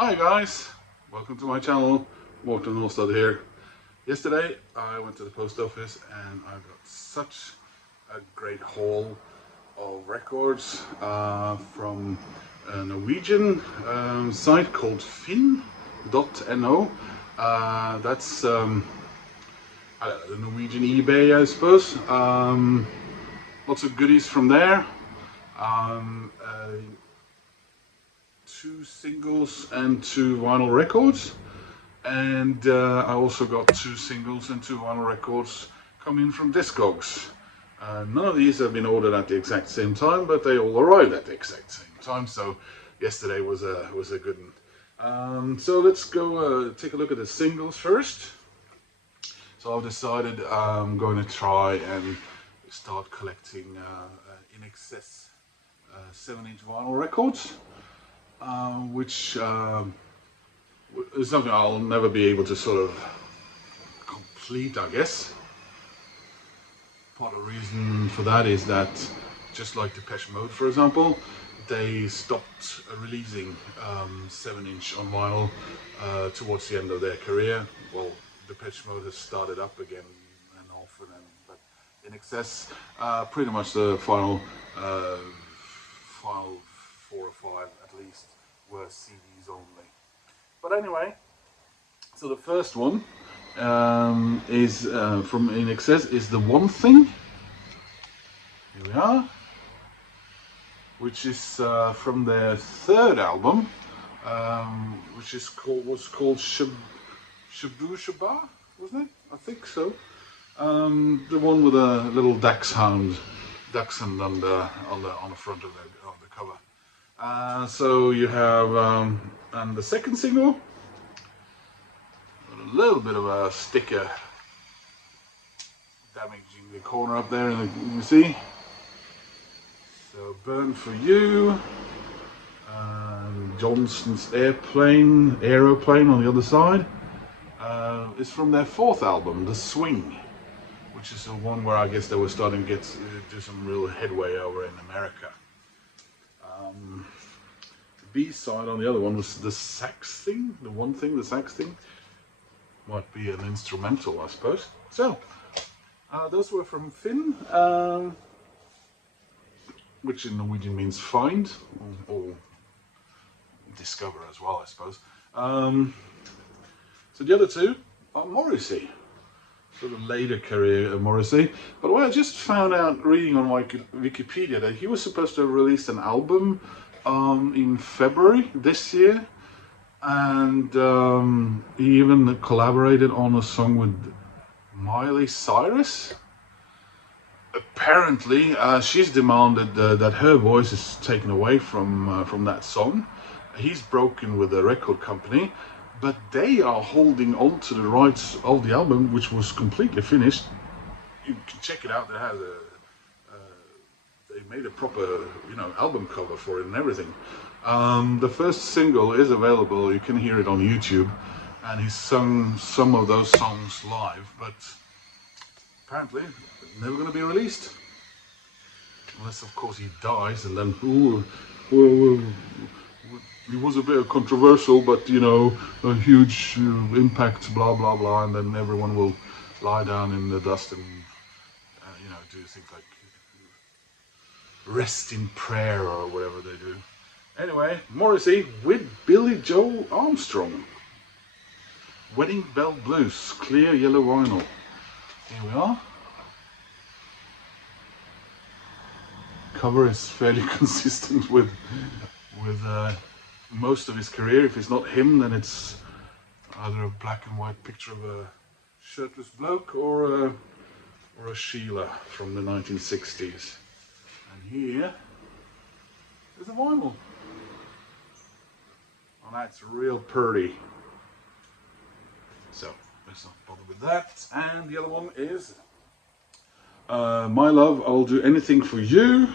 Hi guys, welcome to my channel, Morten Norstad here. Yesterday I went to the post office and I got such a great haul of records from a Norwegian site called Finn.no. That's I don't know, the Norwegian eBay, I suppose. Lots of goodies from there. Two singles and two vinyl records, and I also got two singles and two vinyl records coming from Discogs. None of these have been ordered at the exact same time, but they all arrived at the exact same time, so yesterday was a good one. So let's go take a look at the singles first. So I've decided I'm going to try and start collecting Inxs 7-inch vinyl records. Which is something I'll never be able to sort of complete, I guess. Part of the reason for that is that, just like Depeche Mode, for example, they stopped releasing 7-inch on vinyl towards the end of their career. Well, Depeche Mode has started up again and often, but Inxs, pretty much the final 4 or 5 at least were CDs only. But anyway, so the first one is from Inxs is The One Thing. Here we are, which is from their third album, which was called Schouskjelleren, wasn't it? I think so. The one with a little dachshund on the front of the cover. So you have, and the second single, a little bit of a sticker damaging the corner up there, and you see. So Burn For You, Johnson's Aeroplane on the other side. It's from their fourth album, The Swing, which is the one where I guess they were starting to do some real headway over in America. The B-side on the other one was the sax thing, the one thing, the sax thing. Might be an instrumental, I suppose. So, those were from Finn, which in Norwegian means find, or discover as well, I suppose. So the other two are Morrissey. Sort of later career of Morrissey. By the way, I just found out reading on Wikipedia that he was supposed to have released an album in February this year, and he even collaborated on a song with Miley Cyrus. Apparently, she's demanded that her voice is taken away from that song. He's broken with the record company, but they are holding on to the rights of the album, which was completely finished. You can check it out. It has they made a proper, album cover for it and everything. The first single is available. You can hear it on YouTube, and he's sung some of those songs live, but apparently never going to be released, unless of course he dies, and then it was a bit controversial, but a huge impact, blah blah blah, and then everyone will lie down in the dust and do things like rest in prayer or whatever they do. Anyway, Morrissey with Billy Joel Armstrong. Wedding Bell Blues, clear yellow vinyl. Here we are. Cover is fairly consistent with most of his career. If it's not him, then it's either a black and white picture of a shirtless bloke or a Sheila from the 1960s. And here is a vinyl. Oh, that's real pretty. So let's not bother with that. And the other one is My Love, I'll Do Anything For You.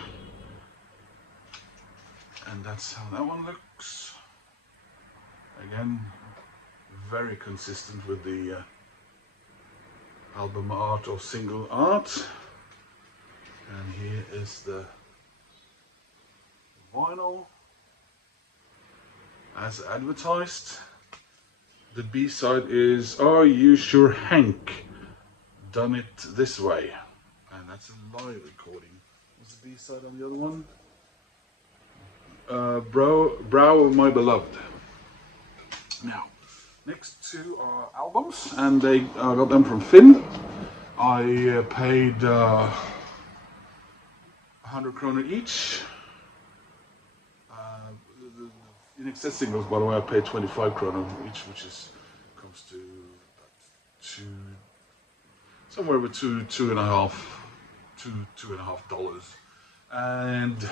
And that's how that one looks. Again, very consistent with the album art or single art. And here is the vinyl. as advertised. The B-side is "Are You Sure Hank Done It This Way," and that's a live recording. What's the B-side on the other one? Brow of My Beloved. Now, next two are albums, and I got them from Finn. I paid 100 kroner each. The Inxs singles, by the way, I paid 25 kroner each, which comes to somewhere with two and a half $2.50. And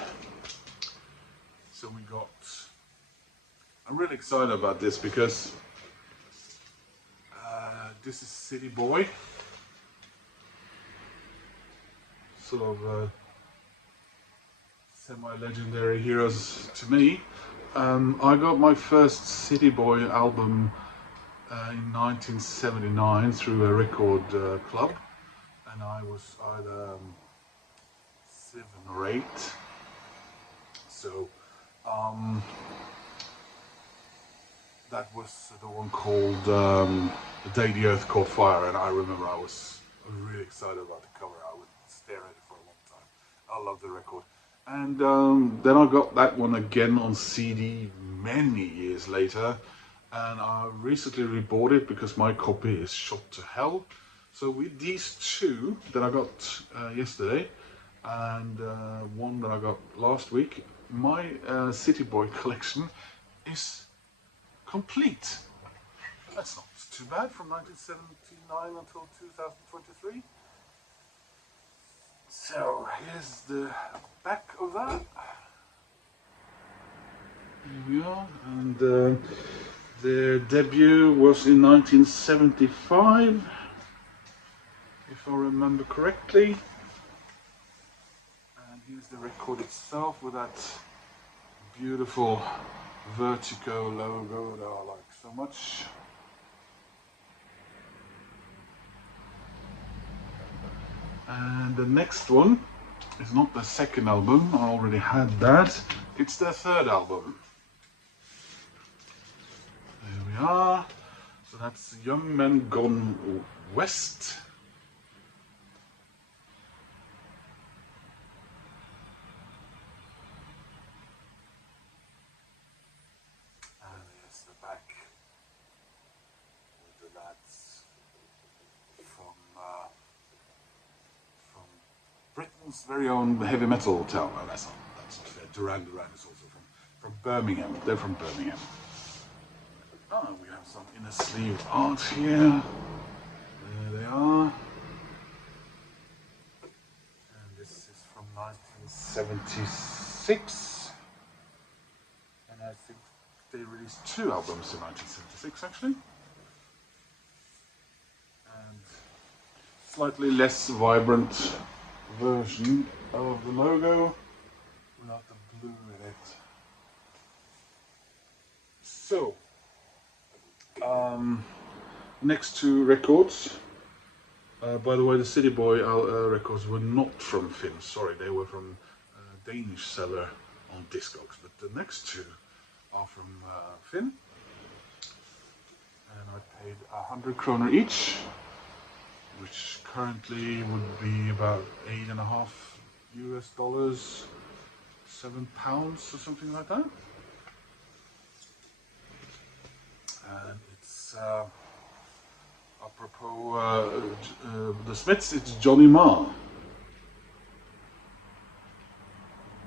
so I'm really excited about this because this is City Boy, sort of semi-legendary heroes to me. I got my first City Boy album in 1979 through a record club, and I was either 7 or 8. So that was the one called "The Day the Earth Caught Fire," and I remember I was really excited about the cover. I would stare at it for a long time. I love the record. And then I got that one again on CD many years later, and I recently rebought it because my copy is shot to hell. So with these two that I got yesterday, and one that I got last week, my City Boy collection is complete. That's not too bad, from 1979 until 2023. So here's the back of that. Here we are, and their debut was in 1975, if I remember correctly. And here's the record itself with that beautiful Vertigo logo that I like so much. And the next one is not the second album, I already had that. It's their third album. There we are. So that's Young Men Gone West. And here's the back with the lads from Britain's very own heavy metal town. Oh, that's not fair. Duran is also from Birmingham. They're from Birmingham. Oh, we have some inner sleeve art here. There they are. And this is from 1976. And I think they released 2 albums in 1976 actually. And slightly less vibrant version of the logo without the blue in it. So, next 2 records. By the way, the City Boy records were not from Finn. Sorry, they were from a Danish seller on Discogs. But the next 2 are from Finn, and I paid 100 kroner each, which currently would be about $8.50 US, £7 or something like that. And it's apropos the Smiths, it's Johnny Marr.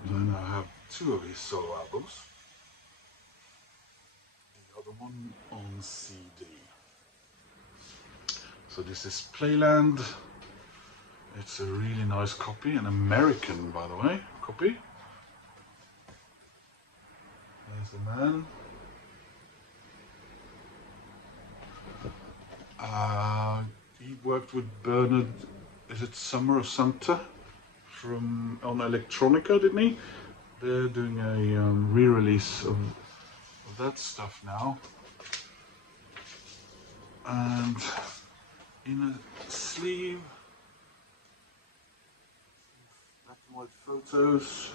Then I have 2 of his solo albums. The other one on CD. So this is Playland. It's a really nice copy, an American, by the way, copy. There's the man. He worked with Bernard, is it Summer or Santa, on Electronica, didn't he? They're doing a re-release of that stuff now. And in a sleeve, black and white photos,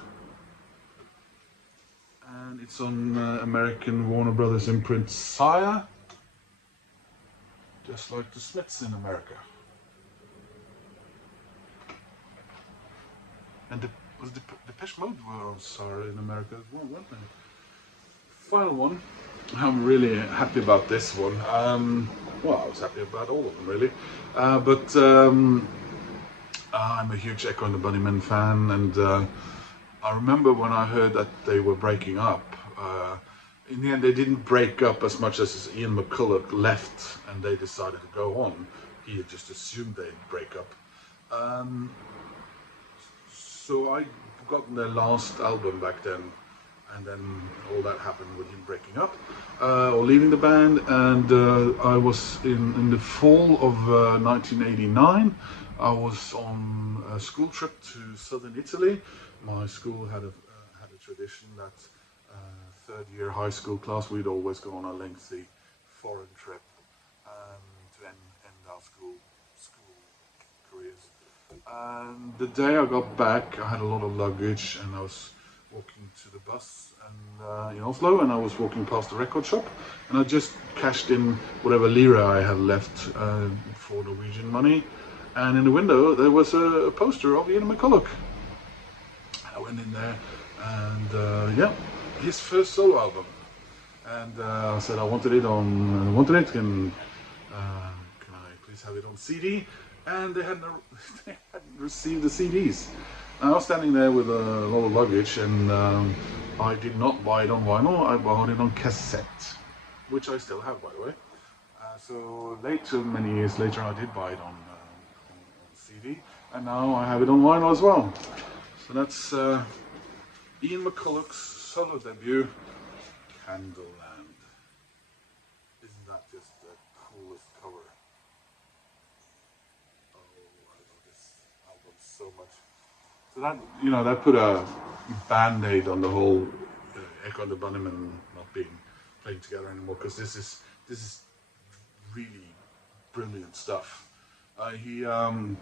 and it's on American Warner Brothers imprint Sire, just like the Smiths in America. And the Depeche Mode were on Sire in America as well, weren't they? Final one. I'm really happy about this one. Well, I was happy about all of them really, but I'm a huge Echo and the Bunnymen fan, and I remember when I heard that they were breaking up. In the end, they didn't break up as much as Ian McCulloch left, and they decided to go on. He had just assumed they'd break up. So I got their last album back then, and then all that happened with him breaking up or leaving the band. And I was in the fall of 1989. I was on a school trip to southern Italy. My school had a tradition that third year high school class, we'd always go on a lengthy foreign trip to end our school careers. And the day I got back, I had a lot of luggage, and I was walking to the bus and in Oslo, and I was walking past the record shop, and I just cashed in whatever lira I had left for Norwegian money, and in the window there was a poster of Ian McCulloch. I went in there, and yeah, his first solo album, and I said I wanted it, and can I please have it on CD? And they hadn't received the CDs. I was standing there with a lot of luggage, and I did not buy it on vinyl, I bought it on cassette, which I still have, by the way. So later, many years later, I did buy it on CD, and now I have it on vinyl as well. So that's Ian McCulloch's solo debut, Candleland. Isn't that just the coolest cover? I love this album so much. So that, that put a band-aid on the whole Echo and the Bunnymen not playing together anymore, because this is really brilliant stuff. Echo and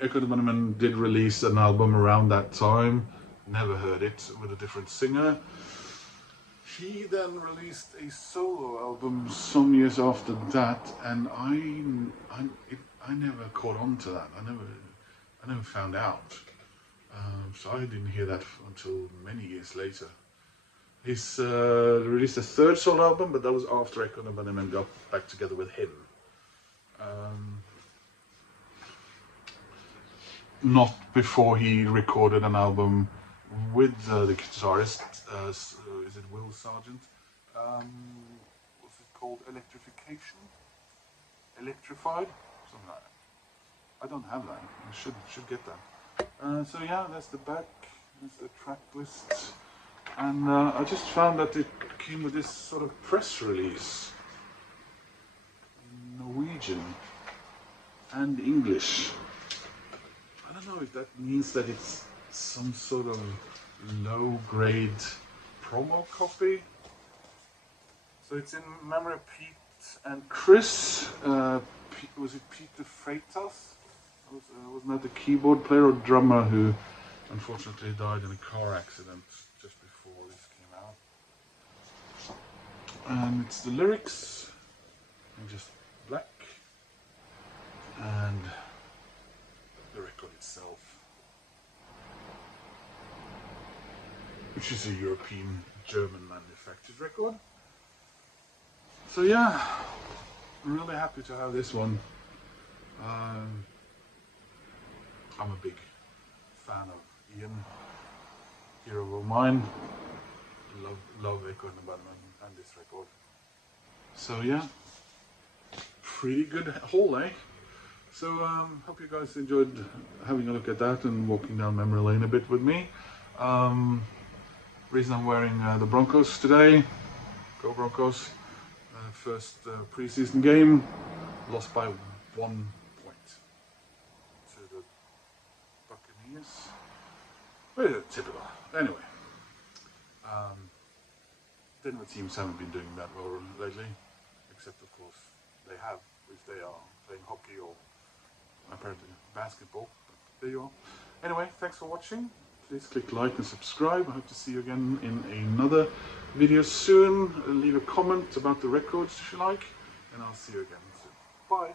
the Bunnymen did release an album around that time. Never heard it, with a different singer. He then released a solo album some years after that, and I never caught on to that. I never found out. So I didn't hear that until many years later. He's released a third solo album, but that was after Echo and the Bunnymen got back together with him. Not before he recorded an album with the guitarist, is it Will Sargent? What's it called? Electrification? Electrified? Something like that. I don't have that. I should get that. So yeah, that's the back. That's the track list. And I just found that it came with this sort of press release. Norwegian and English. I don't know if that means that it's some sort of low-grade promo copy. So it's in memory of Pete and Chris. Was it Peter Freitas? Wasn't that the keyboard player or drummer who unfortunately died in a car accident just before this came out? And it's the lyrics in just black, and the record itself, which is a European German manufactured record. So yeah, I'm really happy to have this one. I'm a big fan of Ian, hero of mine. Love Echo and the Bunnymen and this record. So yeah, pretty good haul, eh? So hope you guys enjoyed having a look at that and walking down memory lane a bit with me. Reason I'm wearing the Broncos today, go Broncos. First preseason game, lost by 1 point to the Buccaneers. Well, typical. Anyway, Denver teams haven't been doing that well lately, except of course they have, if they are playing hockey or apparently basketball. But there you are. Anyway, thanks for watching. please click like and subscribe. I hope to see you again in another video soon. Leave a comment about the records if you like, and I'll see you again soon. Bye.